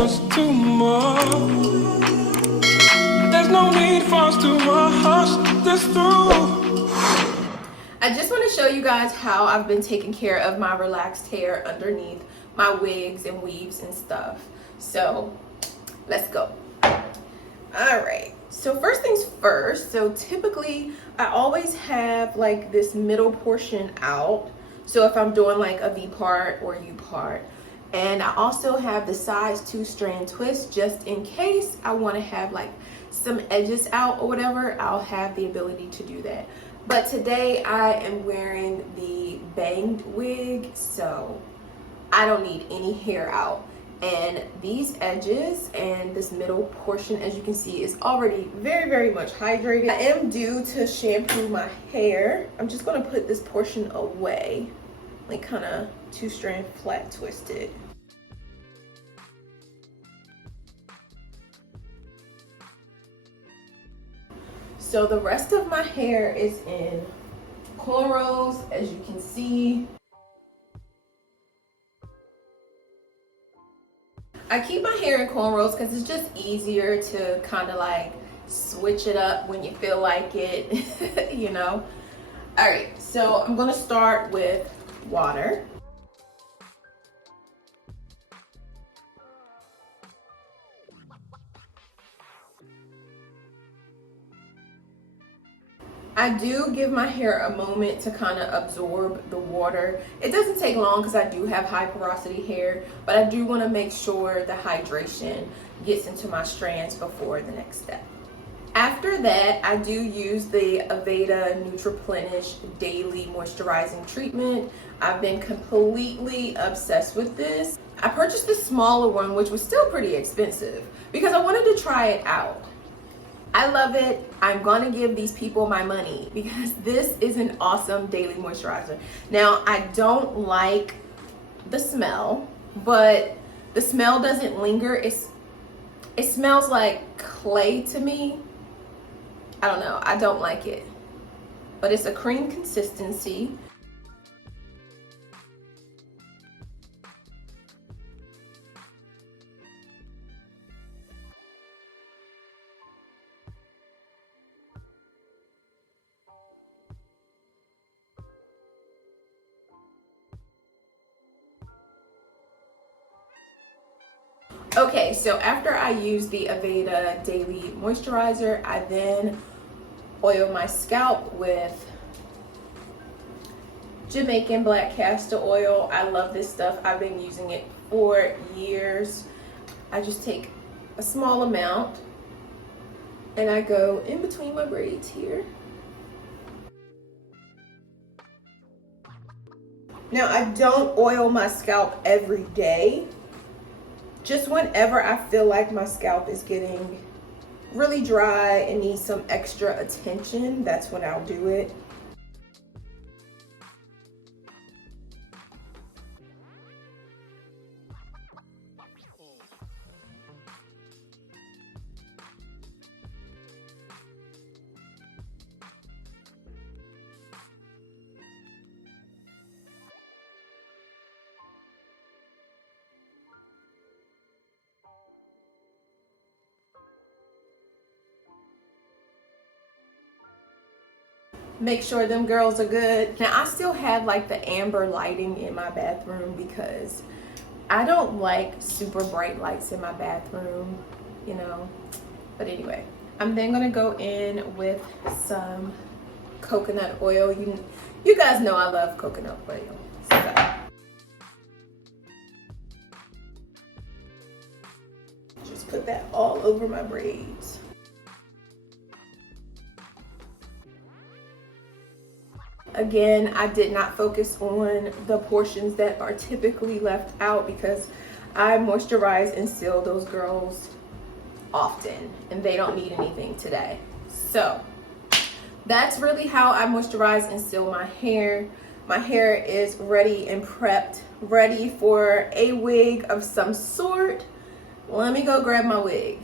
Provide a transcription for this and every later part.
us too much. There's no need for us to rush this through. I just want to show you guys how I've been taking care of my relaxed hair underneath my wigs and weaves and stuff. So let's go. All right, so first things first, so typically I always have like this middle portion out. So if I'm doing like a V part or U part, and I also have the size 2 strand twist just in case I want to have like some edges out or whatever, I'll have the ability to do that. But today I am wearing the Banged Wig, so I don't need any hair out. And these edges and this middle portion, as you can see, is already very, very much hydrated. I am due to shampoo my hair. I'm just gonna put this portion away, like kind of 2 strand flat twisted. So the rest of my hair is in cornrows, as you can see. I keep my hair in cornrows because it's just easier to kind of like switch it up when you feel like it, you know. All right, so I'm gonna start with water. I do give my hair a moment to kind of absorb the water. It doesn't take long because I do have high porosity hair, but I do want to make sure the hydration gets into my strands before the next step. After that, I do use the Aveda Nutriplenish Daily Moisturizing Treatment. I've been completely obsessed with this. I purchased the smaller one, which was still pretty expensive, because I wanted to try it out. I love it. I'm gonna give these people my money because this is an awesome daily moisturizer. Now, I don't like the smell, but the smell doesn't linger. It smells like clay to me. I don't know, I don't like it. But it's a cream consistency. Okay, so after I use the Aveda Daily Moisturizer, I then oil my scalp with Jamaican black castor oil. I love this stuff. I've been using it for years. I just take a small amount and I go in between my braids here. Now, I don't oil my scalp every day. Just whenever I feel like my scalp is getting really dry and needs some extra attention, that's when I'll do it. Make sure them girls are good. Now, I still have like the amber lighting in my bathroom because I don't like super bright lights in my bathroom, you know. But anyway, I'm then gonna go in with some coconut oil. You guys know I love coconut oil. So. Just put that all over my braids. Again, I did not focus on the portions that are typically left out because I moisturize and seal those girls often and they don't need anything today. So that's really how I moisturize and seal my hair. My hair is ready and prepped, ready for a wig of some sort. Let me go grab my wig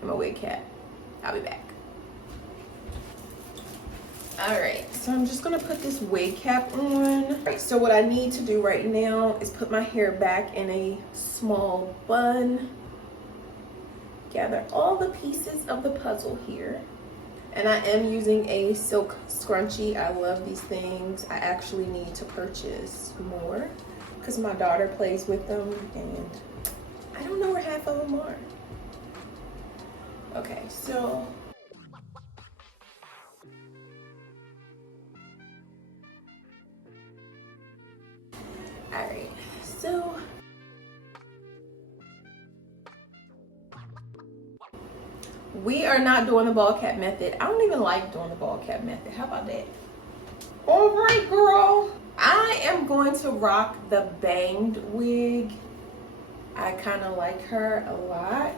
and my wig cap. I'll be back. All right, so I'm just gonna put this wig cap on. All right, so what I need to do right now is put my hair back in a small bun. gather all the pieces of the puzzle here. And I am using a silk scrunchie. I love these things. I actually need to purchase more because my daughter plays with them and I don't know where half of them are. Okay, so all right, so we are not doing the ball cap method. I don't even like doing the ball cap method. How about that? All right, girl. I am going to rock the Banged Wig. I kind of like her a lot.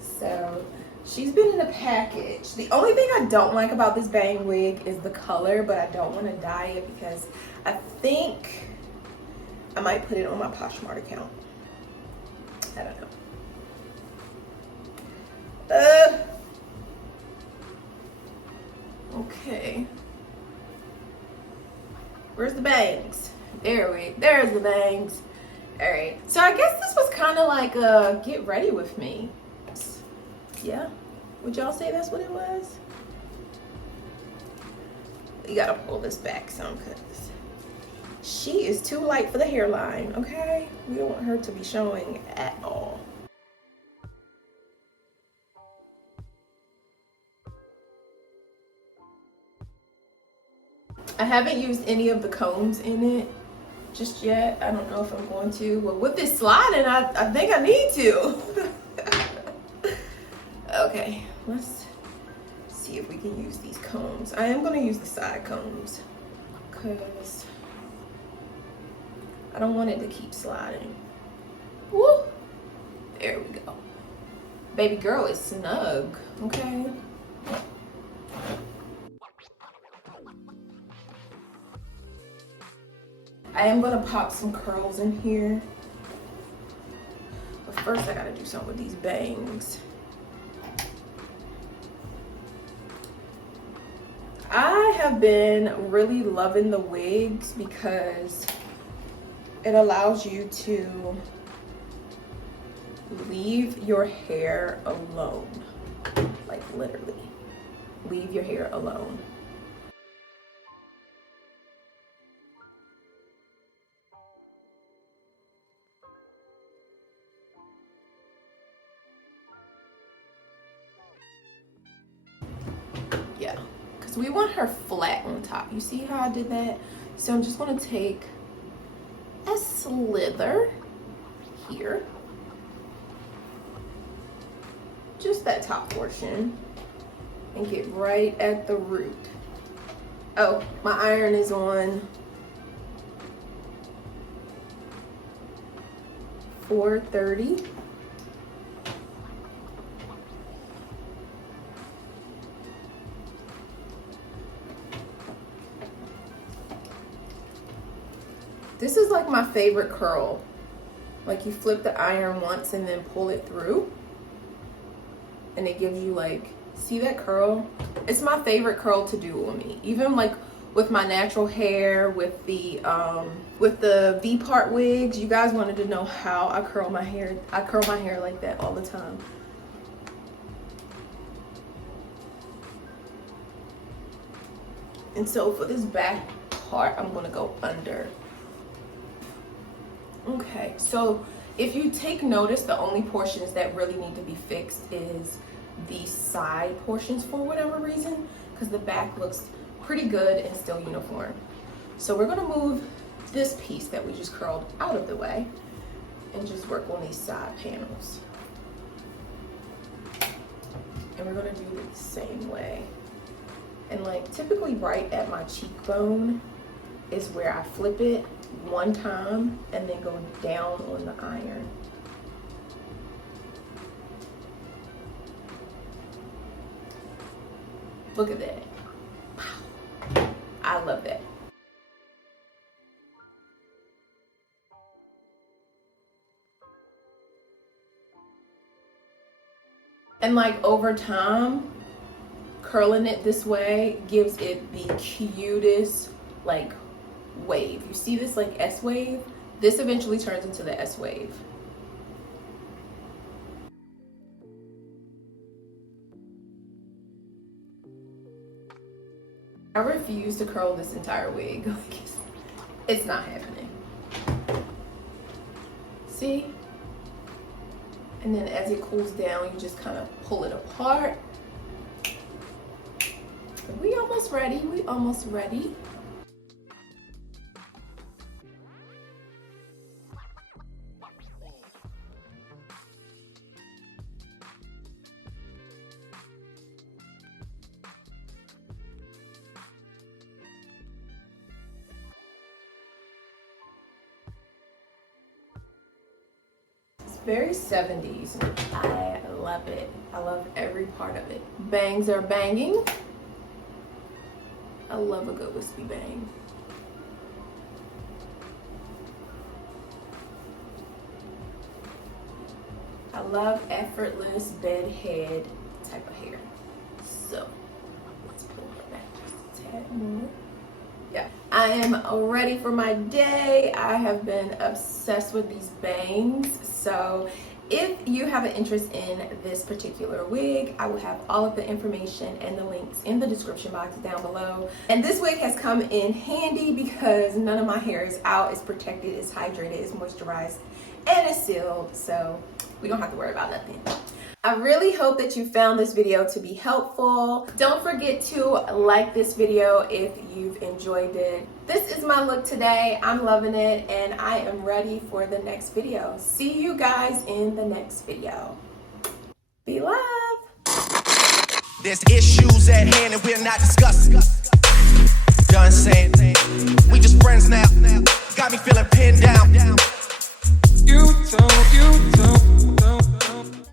So she's been in a package. The only thing I don't like about this Banged Wig is the color, but I don't want to dye it because I think I might put it on my Poshmark account. I don't know. Okay. Where's the bangs? There's the bangs. All right. So I guess this was kind of like a get ready with me. Yeah. Would y'all say that's what it was? You gotta pull this back some because she is too light for the hairline, okay? We don't want her to be showing at all. I haven't used any of the combs in it just yet. I don't know if I'm going to. Well, with this sliding, I think I need to. Okay, let's see if we can use these combs. I am going to use the side combs because I don't want it to keep sliding. Woo! There we go. Baby girl is snug, okay? I am gonna pop some curls in here. But first I gotta do something with these bangs. I have been really loving the wigs because it allows you to leave your hair alone. Like literally, leave your hair alone. Yeah, because we want her flat on top. You see how I did that? So I'm just gonna take a slither here, just that top portion, and get right at the root. Oh, my iron is on 430. This is like my favorite curl. Like you flip the iron once and then pull it through. And it gives you like, see that curl? It's my favorite curl to do on me. Even like with my natural hair, with the V-part wigs, you guys wanted to know how I curl my hair. I curl my hair like that all the time. And so for this back part, I'm gonna go under. Okay, so if you take notice, the only portions that really need to be fixed is the side portions for whatever reason, because the back looks pretty good and still uniform. So we're gonna move this piece that we just curled out of the way and just work on these side panels. And we're gonna do it the same way. And like typically right at my cheekbone is where I flip it one time and then go down on the iron. Look at that. Wow. I love that. And like over time, curling it this way gives it the cutest like wave. You see this like S wave? This eventually turns into the S wave. I refuse to curl this entire wig. Like, it's not happening. See? And then as it cools down, you just kind of pull it apart. We almost ready. We almost ready. Very 70s. I love it. I love every part of it. Bangs are banging. I love a good wispy bang. I love effortless bedhead type of hair. So let's pull it back just a tad more. Yeah, I am ready for my day. I have been obsessed with these bangs. So if you have an interest in this particular wig, I will have all of the information and the links in the description box down below. And this wig has come in handy because none of my hair is out, it's protected, it's hydrated, it's moisturized, and it's sealed. So we don't have to worry about nothing. I really hope that you found this video to be helpful. Don't forget to like this video if you've enjoyed it. This is my look today. I'm loving it and I am ready for the next video. See you guys in the next video. Be loved. There's issues at hand and we're not discussing. Done saying.